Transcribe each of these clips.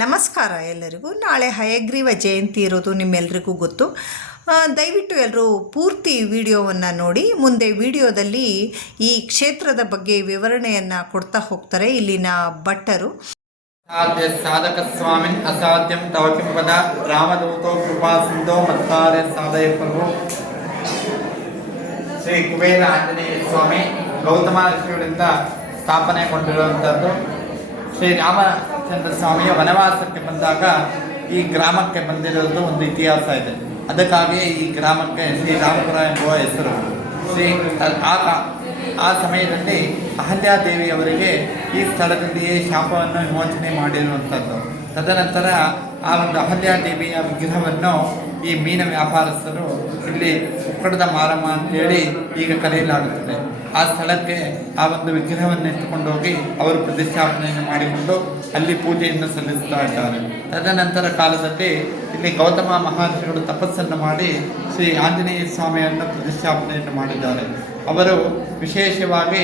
ನಮಸ್ಕಾರ ಎಲ್ಲರಿಗೂ. ನಾಳೆ ಹಯಗ್ರೀವ ಜಯಂತಿ ಇರೋದು ನಿಮ್ಮೆಲ್ರಿಗೂ ಗೊತ್ತು. ದಯವಿಟ್ಟು ಎಲ್ಲರೂ ಪೂರ್ತಿ ವಿಡಿಯೋವನ್ನು ನೋಡಿ. ಮುಂದೆ ವಿಡಿಯೋದಲ್ಲಿ ಈ ಕ್ಷೇತ್ರದ ಬಗ್ಗೆ ವಿವರಣೆಯನ್ನು ಕೊಡ್ತಾ ಹೋಗ್ತಾರೆ ಇಲ್ಲಿನ ಭಟ್ಟರು. ಸಾಧಕ ಸ್ವಾಮಿನ್ ಅಸಾಧ್ಯಂ ತವ ಕಿಂಪದ ರಾಮದೂತೋ ಕೃಪಾ ಸಿಂಧೋ ಮತ್ಕಾರ್ಯ ಸಾಧಯ ಪ್ರಭು. ಶ್ರೀ ಕುಬೇರ ಆಂಜನೇಯ ಸ್ವಾಮಿ ಗೌತಮ ಋಷಿಗಳಿಂದ ಸ್ಥಾಪನೆಗೊಂಡಿರುವಂಥದ್ದು. ಶ್ರೀ ರಾಮಚಂದ್ರ ಸ್ವಾಮಿಯ ವನವಾಸಕ್ಕೆ ಬಂದಾಗ ಈ ಗ್ರಾಮಕ್ಕೆ ಬಂದಿರೋದು ಒಂದು ಇತಿಹಾಸ ಇದೆ. ಅದಕ್ಕಾಗಿಯೇ ಈ ಗ್ರಾಮಕ್ಕೆ ಶ್ರೀ ರಾಮಪುರ ಎಂಬುವ ಹೆಸರು. ಆ ಸಮಯದಲ್ಲಿ ಅಹಲ್ಯಾದೇವಿಯವರಿಗೆ ಈ ಸ್ಥಳದಲ್ಲಿಯೇ ಶಾಪವನ್ನು ವಿಮೋಚನೆ ಮಾಡಿರುವಂಥದ್ದು. ತದನಂತರ ಆ ಒಂದು ಅಹಲ್ಯಾದೇವಿಯ ವಿಗ್ರಹವನ್ನು ಈ ಮೀನ ವ್ಯಾಪಾರಸ್ಥರು ಇಲ್ಲಿ ಉಕ್ಕಡದ ಮಾರಮ್ಮ ಅಂತೇಳಿ ಈಗ ಕರೆಯಲಾಗುತ್ತದೆ. ಆ ಸ್ಥಳಕ್ಕೆ ಆ ಒಂದು ವಿಗ್ರಹವನ್ನು ಎತ್ತುಕೊಂಡು ಹೋಗಿ ಅವರು ಪ್ರತಿಷ್ಠಾಪನೆಯನ್ನು ಮಾಡಿಕೊಂಡು ಅಲ್ಲಿ ಪೂಜೆಯನ್ನು ಸಲ್ಲಿಸ್ತಾ ಇದ್ದಾರೆ. ತದನಂತರ ಕಾಲದಲ್ಲಿ ಇಲ್ಲಿ ಗೌತಮ ಮಹರ್ಷಿಗಳು ತಪಸ್ಸನ್ನು ಮಾಡಿ ಶ್ರೀ ಆಂಜನೇಯ ಸ್ವಾಮಿಯನ್ನು ಪ್ರತಿಷ್ಠಾಪನೆಯನ್ನು ಮಾಡಿದ್ದಾರೆ. ಅವರು ವಿಶೇಷವಾಗಿ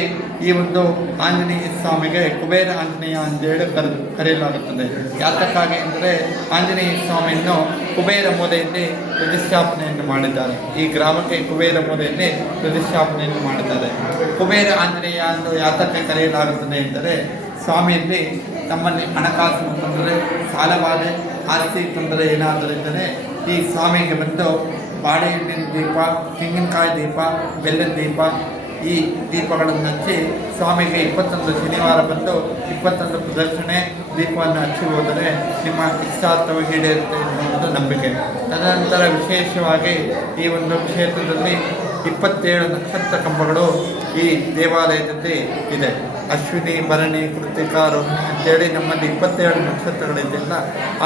ಈ ಒಂದು ಆಂಜನೇಯ ಸ್ವಾಮಿಗೆ ಕುಬೇರ ಆಂಜನೇಯ ಅಂತೇಳಿ ಕರೆಯಲಾಗುತ್ತದೆ. ಯಾತಕ್ಕಾಗಿ ಅಂದರೆ ಆಂಜನೇಯ ಸ್ವಾಮಿಯನ್ನು ಕುಬೇರ ಮೂಲೆಯಲ್ಲಿ ಪ್ರತಿಷ್ಠಾಪನೆಯನ್ನು ಮಾಡಿದ್ದಾರೆ. ಈ ಗ್ರಾಮಕ್ಕೆ ಕುಬೇರ ಮೂಲೆಯಲ್ಲಿ ಪ್ರತಿಷ್ಠಾಪನೆಯನ್ನು ಮಾಡಿದ್ದಾರೆ. ಕುಬೇರ ಆಂಜನೇಯ ಎಂದು ಯಾತಕ್ಕೆ ಕರೆಯಲಾಗುತ್ತದೆ ಎಂದರೆ ಸ್ವಾಮಿಯಲ್ಲಿ ತಮ್ಮಲ್ಲಿ ಹಣಕಾಸು ತೊಂದರೆ, ಸಾಲಬಾಧೆ, ಆಸ್ತಿ ತೊಂದರೆ ಏನಾದರೂ ಇದ್ದರೆ ಈ ಸ್ವಾಮಿಗೆ ಬಂದು ಬಾಳೆಹಣ್ಣಿನ ದೀಪ, ತೆಂಗಿನಕಾಯಿ ದೀಪ, ಬೆಲ್ಲದ ದೀಪ, ಈ ದೀಪಗಳನ್ನು ಹಚ್ಚಿ ಸ್ವಾಮಿಗೆ 21 ಶನಿವಾರ ಬಂದು 21 ಪ್ರದಕ್ಷಿಣೆ ದೀಪವನ್ನು ಹಚ್ಚಿ ಹೋದರೆ ನಿಮ್ಮ ಇಷ್ಟಾರ್ಥವು ಈಡೇರುತ್ತೆ ಎನ್ನುವುದು ನಂಬಿಕೆ. ತದನಂತರ ವಿಶೇಷವಾಗಿ ಈ ಒಂದು ಕ್ಷೇತ್ರದಲ್ಲಿ 27 ನಕ್ಷತ್ರ ಕಂಬಗಳು ಈ ದೇವಾಲಯದಲ್ಲಿ ಇದೆ. ಅಶ್ವಿನಿ, ಭರಣಿ, ಕೃತಿಕಾ, ರೋಹಿಣಿ ಅಂತೇಳಿ ನಮ್ಮಲ್ಲಿ 27 ನಕ್ಷತ್ರಗಳಿದ್ದಿಲ್ಲ.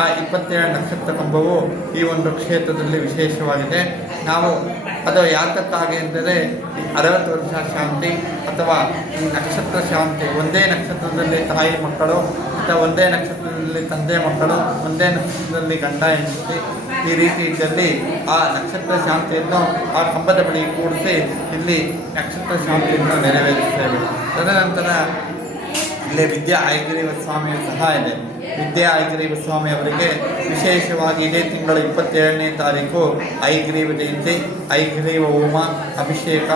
ಆ 27 ನಕ್ಷತ್ರ ಕಂಬವು ಈ ಒಂದು ಕ್ಷೇತ್ರದಲ್ಲಿ ವಿಶೇಷವಾಗಿದೆ. ನಾವು ಅದು ಯಾತಕ್ಕಾಗಿ ಎಂದರೆ 60 ವರ್ಷ ಶಾಂತಿ ಅಥವಾ ಈ ನಕ್ಷತ್ರ ಶಾಂತಿ, ಒಂದೇ ನಕ್ಷತ್ರದಲ್ಲಿ ತಾಯಿ ಮಕ್ಕಳು ಅಥವಾ ಒಂದೇ ನಕ್ಷತ್ರದಲ್ಲಿ ತಂದೆ ಮಕ್ಕಳು, ಒಂದೇ ನಕ್ಷತ್ರದಲ್ಲಿ ಗಂಡ ಹೆಂಡತಿ, ಈ ರೀತಿ ಇದ್ದಲ್ಲಿ ಆ ನಕ್ಷತ್ರ ಶಾಂತಿಯನ್ನು ಆ ಕಂಬದ ಬಳಿ ಕೂಡಿಸಿ ಇಲ್ಲಿ ನಕ್ಷತ್ರ ಶಾಂತಿಯನ್ನು ನೆರವೇರಿಸ್ತೇವೆ. ತದನಂತರ ಇಲ್ಲಿ ವಿದ್ಯಾ ಹಯಗ್ರೀವ ಸ್ವಾಮಿಯ ಸಹ ಇದೆ. ವಿದ್ಯಾ ಹಯಗ್ರೀವ ಸ್ವಾಮಿ ಅವರಿಗೆ ವಿಶೇಷವಾಗಿ ಇದೇ ತಿಂಗಳ 27ನೇ ತಾರೀಕು ಹಯಗ್ರೀವ ಜಯಂತಿ, ಹಯಗ್ರೀವ ಹೋಮ, ಅಭಿಷೇಕ,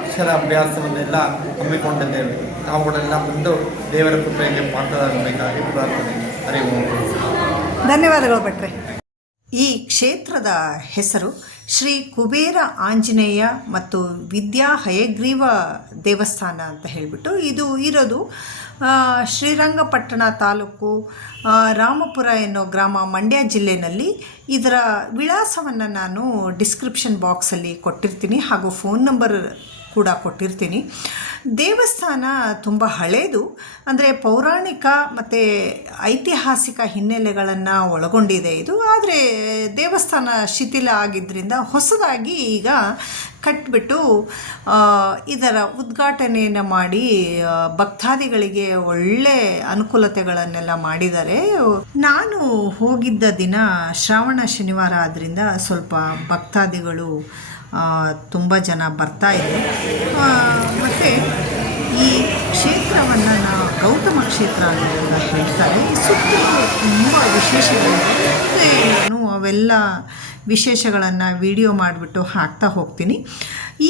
ಅಕ್ಷರ ಅಭ್ಯಾಸವನ್ನೆಲ್ಲ ಹಮ್ಮಿಕೊಂಡಿದ್ದೇವೆ. ತಾವುಗಳೆಲ್ಲ ಬಂದು ದೇವರ ಕೃಪೆಗೆ ಪಾತ್ರರಾಗಬೇಕಾಗಿ ಪ್ರಾರ್ಥನೆ. ಹರಿ ಓಂ. ಧನ್ಯವಾದಗಳು ಭಟ್ರೆ. ಈ ಕ್ಷೇತ್ರದ ಹೆಸರು ಶ್ರೀ ಕುಬೇರ ಆಂಜನೇಯ ಮತ್ತು ವಿದ್ಯಾ ಹಯಗ್ರೀವ ದೇವಸ್ಥಾನ ಅಂತ ಹೇಳಿಬಿಟ್ಟು ಇದು ಇರೋದು ಶ್ರೀರಂಗಪಟ್ಟಣ ತಾಲೂಕು, ರಾಮಪುರ ಎನ್ನೋ ಗ್ರಾಮ, ಮಂಡ್ಯ ಜಿಲ್ಲೆಯಲ್ಲಿ. ಇದರ ವಿಳಾಸವನ್ನು ನಾನು ಡಿಸ್ಕ್ರಿಪ್ಷನ್ ಬಾಕ್ಸಲ್ಲಿ ಕೊಟ್ಟಿರ್ತೀನಿ, ಹಾಗೂ ಫೋನ್ ನಂಬರ್ ಕೂಡ ಕೊಟ್ಟಿರ್ತೀನಿ. ದೇವಸ್ಥಾನ ತುಂಬ ಹಳೆಯದು, ಅಂದರೆ ಪೌರಾಣಿಕ ಮತ್ತು ಐತಿಹಾಸಿಕ ಹಿನ್ನೆಲೆಗಳನ್ನು ಒಳಗೊಂಡಿದೆ ಇದು. ಆದರೆ ದೇವಸ್ಥಾನ ಶಿಥಿಲ ಆಗಿದ್ದರಿಂದ ಹೊಸದಾಗಿ ಈಗ ಕಟ್ಟಿಬಿಟ್ಟು ಇದರ ಉದ್ಘಾಟನೆಯನ್ನು ಮಾಡಿ ಭಕ್ತಾದಿಗಳಿಗೆ ಒಳ್ಳೆ ಅನುಕೂಲತೆಗಳನ್ನೆಲ್ಲ ಮಾಡಿದ್ದಾರೆ. ನಾನು ಹೋಗಿದ್ದ ದಿನ ಶ್ರಾವಣ ಶನಿವಾರ ಆದ್ದರಿಂದ ಸ್ವಲ್ಪ ಭಕ್ತಾದಿಗಳು ತುಂಬ ಜನ ಬರ್ತಾಯಿದೆ. ಮತ್ತು ಈ ಕ್ಷೇತ್ರವನ್ನು ಗೌತಮ ಕ್ಷೇತ್ರ ಅಂತ ಹೇಳ್ತಾರೆ. ಈ ಸುತ್ತಲೂ ತುಂಬ ವಿಶೇಷಗಳಿದೆ. ನಾನು ಅವೆಲ್ಲ ವಿಶೇಷಗಳನ್ನು ವಿಡಿಯೋ ಮಾಡಿಬಿಟ್ಟು ಹಾಕ್ತಾ ಹೋಗ್ತೀನಿ.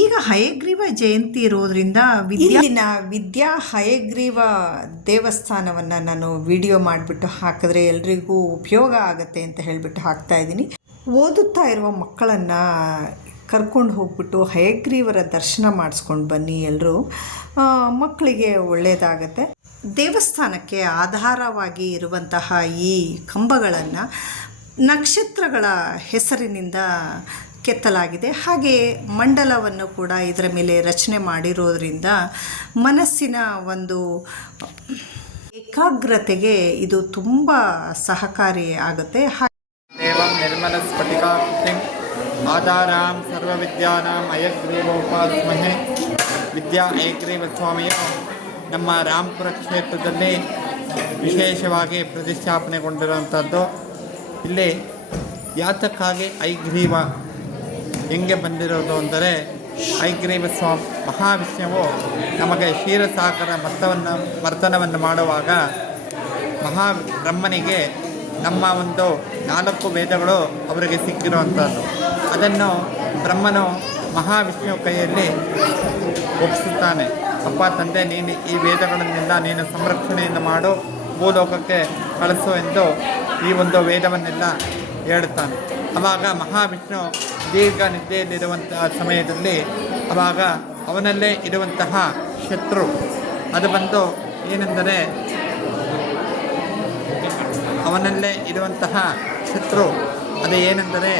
ಈಗ ಹಯಗ್ರೀವ ಜಯಂತಿ ಇರೋದರಿಂದ ಇಲ್ಲಿನ ವಿದ್ಯಾ ಹಯಗ್ರೀವ ದೇವಸ್ಥಾನವನ್ನು ನಾನು ವಿಡಿಯೋ ಮಾಡಿಬಿಟ್ಟು ಹಾಕಿದ್ರೆ ಎಲ್ರಿಗೂ ಉಪಯೋಗ ಆಗುತ್ತೆ ಅಂತ ಹೇಳಿಬಿಟ್ಟು ಹಾಕ್ತಾಯಿದ್ದೀನಿ. ಓದುತ್ತಾ ಇರುವ ಮಕ್ಕಳನ್ನು ಕರ್ಕೊಂಡು ಹೋಗ್ಬಿಟ್ಟು ಹಯಗ್ರೀವರ ದರ್ಶನ ಮಾಡಿಸ್ಕೊಂಡು ಬನ್ನಿ ಎಲ್ಲರೂ, ಮಕ್ಕಳಿಗೆ ಒಳ್ಳೆಯದಾಗತ್ತೆ. ದೇವಸ್ಥಾನಕ್ಕೆ ಆಧಾರವಾಗಿ ಇರುವಂತಹ ಈ ಕಂಬಗಳನ್ನು ನಕ್ಷತ್ರಗಳ ಹೆಸರಿನಿಂದ ಕೆತ್ತಲಾಗಿದೆ. ಹಾಗೆ ಮಂಡಲವನ್ನು ಕೂಡ ಇದರ ಮೇಲೆ ರಚನೆ ಮಾಡಿರೋದ್ರಿಂದ ಮನಸ್ಸಿನ ಒಂದು ಏಕಾಗ್ರತೆಗೆ ಇದು ತುಂಬ ಸಹಕಾರಿ ಆಗುತ್ತೆ. ನಿರ್ಮಲ ಸ್ಫಟಿಕಾಕೃತಿಂ ಆಧಾರಾಂ ಸರ್ವವಿದ್ಯಾನಾಂ ಹಯಗ್ರೀವೋಪಾಸ್ಮಹೇ. ವಿದ್ಯಾ ಹಯಗ್ರೀವ ಸ್ವಾಮಿಯು ನಮ್ಮ ರಾಮಪುರ ಕ್ಷೇತ್ರದಲ್ಲಿ ವಿಶೇಷವಾಗಿ ಪ್ರತಿಷ್ಠಾಪನೆಗೊಂಡಿರುವಂಥದ್ದು. ಇಲ್ಲಿ ಯಾತಕ್ಕಾಗಿ ಹಯಗ್ರೀವ ಹೆಂಗೆ ಬಂದಿರೋದು ಅಂದರೆ, ಹಯಗ್ರೀವ ಸ್ವಾಮಿ ಮಹಾವಿಷ್ಣುವು ನಮಗೆ ಕ್ಷೀರಸಾಗರ ಮರ್ತನವನ್ನು ಮಾಡುವಾಗ ಮಹಾಬ್ರಹ್ಮನಿಗೆ ನಮ್ಮ ಒಂದು 4 ವೇದಗಳು ಅವರಿಗೆ ಸಿಕ್ಕಿರುವಂಥದ್ದು. ಅದನ್ನು ಬ್ರಹ್ಮನು ಮಹಾವಿಷ್ಣು ಕೈಯಲ್ಲಿ ಒಪ್ಪಿಸುತ್ತಾನೆ. ಅಪ್ಪ ತಂದೆ, ನೀನು ಈ ವೇದಗಳನ್ನೆಲ್ಲ ನೀನು ಸಂರಕ್ಷಣೆಯನ್ನು ಮಾಡು, ಭೂಲೋಕಕ್ಕೆ ಕಳಿಸು ಎಂದು ಈ ಒಂದು ವೇದವನ್ನೆಲ್ಲ ಹೇಳುತ್ತಾನೆ. ಆವಾಗ ಮಹಾವಿಷ್ಣು ದೀರ್ಘ ನಿದ್ದೆಯಲ್ಲಿರುವಂತಹ ಸಮಯದಲ್ಲಿ ಆವಾಗ ಅವನಲ್ಲೇ ಇರುವಂತಹ ಶತ್ರು ಅದು ಬಂದು ಏನೆಂದರೆ ಅವನಲ್ಲೇ ಇರುವಂತಹ ಶತ್ರು ಅದು ಏನೆಂದರೆ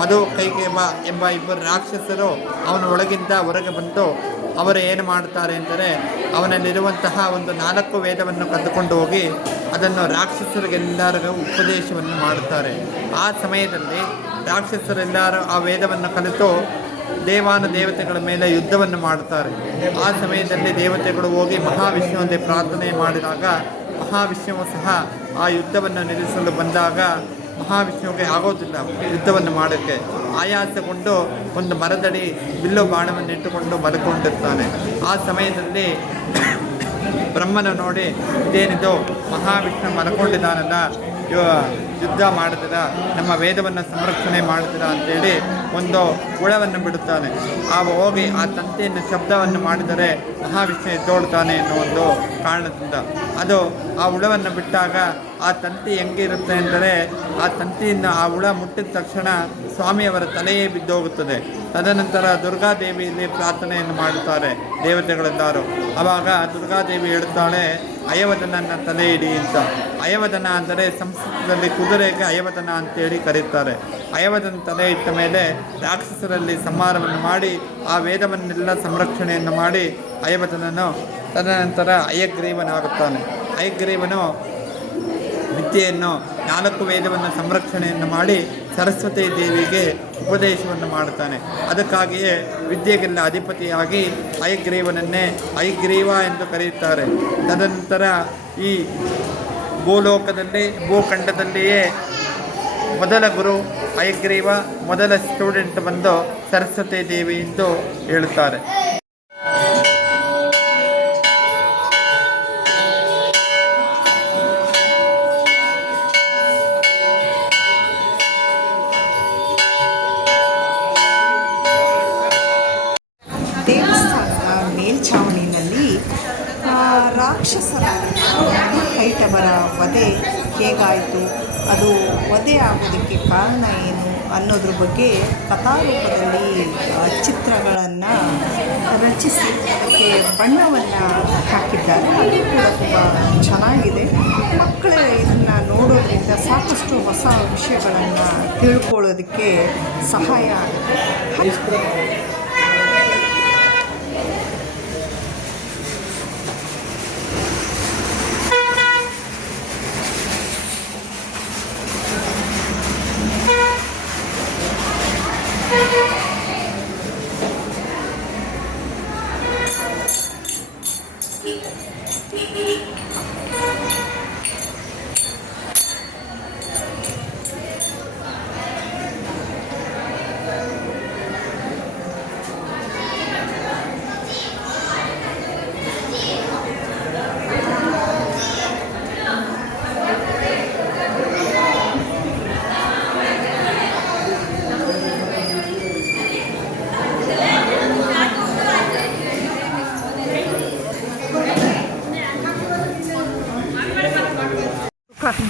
ಮಧು ಕೈಕೇಬ ಎಂಬ ಇಬ್ಬರು ರಾಕ್ಷಸರು ಅವನ ಒಳಗಿಂದ ಹೊರಗೆ ಬಂದು ಅವರು ಏನು ಮಾಡುತ್ತಾರೆ ಎಂದರೆ ಅವನಲ್ಲಿರುವಂತಹ ಒಂದು 4 ವೇದವನ್ನು ಕದ್ದುಕೊಂಡು ಹೋಗಿ ಅದನ್ನು ರಾಕ್ಷಸರಿಗೆಲ್ಲರಿಗೂ ಉಪದೇಶವನ್ನು ಮಾಡುತ್ತಾರೆ. ಆ ಸಮಯದಲ್ಲಿ ರಾಕ್ಷಸರೆಲ್ಲರೂ ಆ ವೇದವನ್ನು ಕಲಿತು ದೇವಾನುದೇವತೆಗಳ ಮೇಲೆ ಯುದ್ಧವನ್ನು ಮಾಡುತ್ತಾರೆ. ಆ ಸಮಯದಲ್ಲಿ ದೇವತೆಗಳು ಹೋಗಿ ಮಹಾವಿಷ್ಣುವಿಗೆ ಪ್ರಾರ್ಥನೆ ಮಾಡಿದಾಗ ಮಹಾವಿಷ್ಣುವು ಸಹ ಆ ಯುದ್ಧವನ್ನು ನಿಲ್ಲಿಸಲು ಬಂದಾಗ ಮಹಾವಿಷ್ಣುವಿಗೆ ಆಗೋದಿಲ್ಲ ಯುದ್ಧವನ್ನು ಮಾಡೋಕ್ಕೆ. ಆಯಾಸಗೊಂಡು ಒಂದು ಮರದಡಿ ಬಿಲ್ಲು ಬಾಣವನ್ನು ಇಟ್ಟುಕೊಂಡು ಮಲ್ಕೊಂಡಿರ್ತಾನೆ. ಆ ಸಮಯದಲ್ಲಿ ಬ್ರಹ್ಮನು ನೋಡಿ, ಇದೇನಿದು ಮಹಾವಿಷ್ಣು ಮಲ್ಕೊಂಡಿದ್ದಾನಲ್ಲ, ಯುದ್ಧ ಮಾಡಿದಿರ, ನಮ್ಮ ವೇದವನ್ನು ಸಂರಕ್ಷಣೆ ಮಾಡಿದಿರ ಅಂತೇಳಿ ಒಂದು ಹುಳವನ್ನು ಬಿಡುತ್ತಾನೆ. ಹೋಗಿ ಆ ತಂತಿಯನ್ನು ಶಬ್ದವನ್ನು ಮಾಡಿದರೆ ಮಹಾವಿಷ್ಣು ಎದ್ದೋಳ್ತಾನೆ ಎನ್ನುವ ಒಂದು ಕಾರಣದಿಂದ ಅದು ಆ ಹುಳವನ್ನು ಬಿಟ್ಟಾಗ ಆ ತಂತಿ ಹೆಂಗಿರುತ್ತೆ ಎಂದರೆ ಆ ತಂತಿಯನ್ನು ಆ ಹುಳ ಮುಟ್ಟಿದ ತಕ್ಷಣ ಸ್ವಾಮಿಯವರ ತಲೆಯೇ ಬಿದ್ದೋಗುತ್ತದೆ. ತದನಂತರ ದುರ್ಗಾದೇವಿಯಲ್ಲಿ ಪ್ರಾರ್ಥನೆಯನ್ನು ಮಾಡುತ್ತಾರೆ ದೇವತೆಗಳೆಲ್ಲರೂ. ಆವಾಗ ದುರ್ಗಾದೇವಿ ಹೇಳುತ್ತಾಳೆ, ಅಯವದನನ್ನು ತಲೆ ಇಡಿ ಅಂತ. ಅಯವದನ ಅಂದರೆ ಸಂಸ್ಕೃತದಲ್ಲಿ ಕುದುರೆಗೆ ಅಯವದನ ಅಂತೇಳಿ ಕರೀತಾರೆ. ಅಯವದನ ತಲೆ ಇಟ್ಟ ಮೇಲೆ ರಾಕ್ಷಸರಲ್ಲಿ ಸಂಹಾರವನ್ನು ಮಾಡಿ ಆ ವೇದವನ್ನೆಲ್ಲ ಸಂರಕ್ಷಣೆಯನ್ನು ಮಾಡಿ ಅಯವದನನು ತದನಂತರ ಹಯಗ್ರೀವನಾಗುತ್ತಾನೆ. ಹಯಗ್ರೀವನು ವಿದ್ಯೆಯನ್ನು 4 ವೇದವನ್ನು ಸಂರಕ್ಷಣೆಯನ್ನು ಮಾಡಿ ಸರಸ್ವತಿ ದೇವಿಗೆ ಉಪದೇಶವನ್ನು ಮಾಡುತ್ತಾನೆ. ಅದಕ್ಕಾಗಿಯೇ ವಿದ್ಯೆಗೆಲ್ಲ ಅಧಿಪತಿಯಾಗಿ ಹಯಗ್ರೀವನನ್ನೇ ಹಯಗ್ರೀವ ಎಂದು ಕರೆಯುತ್ತಾರೆ. ತದನಂತರ ಈ ಭೂಲೋಕದಲ್ಲಿ ಭೂಖಂಡದಲ್ಲಿಯೇ ಮೊದಲ ಗುರು ಹಯಗ್ರೀವ, ಮೊದಲ ಸ್ಟೂಡೆಂಟ್ ಬಂದು ಸರಸ್ವತಿ ದೇವಿ ಎಂದು ಹೇಳುತ್ತಾರೆ. ದೇವಸ್ಥಾನದ ಮೇಲ್ಛಾವಣಿನಲ್ಲಿ ರಾಕ್ಷಸರ ಕೈಟವರ ವಧೆ ಹೇಗಾಯಿತು, ಅದು ವಧೆ ಆಗೋದಕ್ಕೆ ಕಾರಣ ಏನು ಅನ್ನೋದ್ರ ಬಗ್ಗೆ ಕಥಾರೂಪದಲ್ಲಿ ಚಿತ್ರಗಳನ್ನು ರಚಿಸಿ ಅದಕ್ಕೆ ಬಣ್ಣವನ್ನು ಹಾಕಿದ್ದಾರೆ. ಅದು ಕೂಡ ತುಂಬ ಚೆನ್ನಾಗಿದೆ. ಮಕ್ಕಳು ಇದನ್ನು ನೋಡೋದ್ರಿಂದ ಸಾಕಷ್ಟು ಹೊಸ ವಿಷಯಗಳನ್ನು ತಿಳ್ಕೊಳ್ಳೋದಕ್ಕೆ ಸಹಾಯ ಆಗುತ್ತೆ.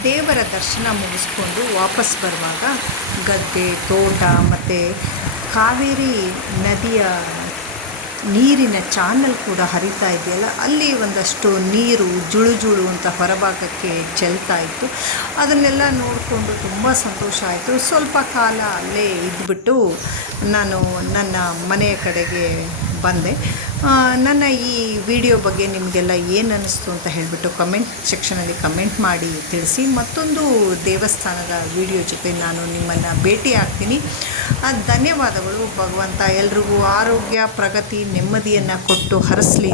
ದೇವರ ದರ್ಶನ ಮುಗಿಸ್ಕೊಂಡು ವಾಪಸ್ ಬರುವಾಗ ಗದ್ದೆ, ತೋಟ ಮತ್ತು ಕಾವೇರಿ ನದಿಯ ನೀರಿನ ಚಾನಲ್ ಕೂಡ ಹರಿತಾ ಇದೆಯಲ್ಲ, ಅಲ್ಲಿ ಒಂದಷ್ಟು ನೀರು ಜುಳು ಅಂತ ಹೊರಭಾಗಕ್ಕೆ ಚೆಲ್ತಾ ಇತ್ತು. ಅದನ್ನೆಲ್ಲ ನೋಡಿಕೊಂಡು ತುಂಬ ಸಂತೋಷ ಆಯಿತು. ಸ್ವಲ್ಪ ಕಾಲ ಅಲ್ಲೇ ಇದ್ಬಿಟ್ಟು ನಾನು ನನ್ನ ಮನೆಯ ಕಡೆಗೆ ಬಂದೆ. ನನ್ನ ಈ ವಿಡಿಯೋ ಬಗ್ಗೆ ನಿಮಗೆಲ್ಲ ಏನು ಅನ್ನಿಸ್ತು ಅಂತ ಹೇಳಿಬಿಟ್ಟು ಕಮೆಂಟ್ ಸೆಕ್ಷನಲ್ಲಿ ಕಮೆಂಟ್ ಮಾಡಿ ತಿಳಿಸಿ. ಮತ್ತೊಂದು ದೇವಸ್ಥಾನದ ವಿಡಿಯೋ ಜೊತೆ ನಾನು ನಿಮ್ಮನ್ನು ಭೇಟಿ ಆಗ್ತೀನಿ. ಧನ್ಯವಾದಗಳು. ಭಗವಂತ ಎಲ್ರಿಗೂ ಆರೋಗ್ಯ, ಪ್ರಗತಿ, ನೆಮ್ಮದಿಯನ್ನು ಕೊಟ್ಟು ಹರಸಲಿ.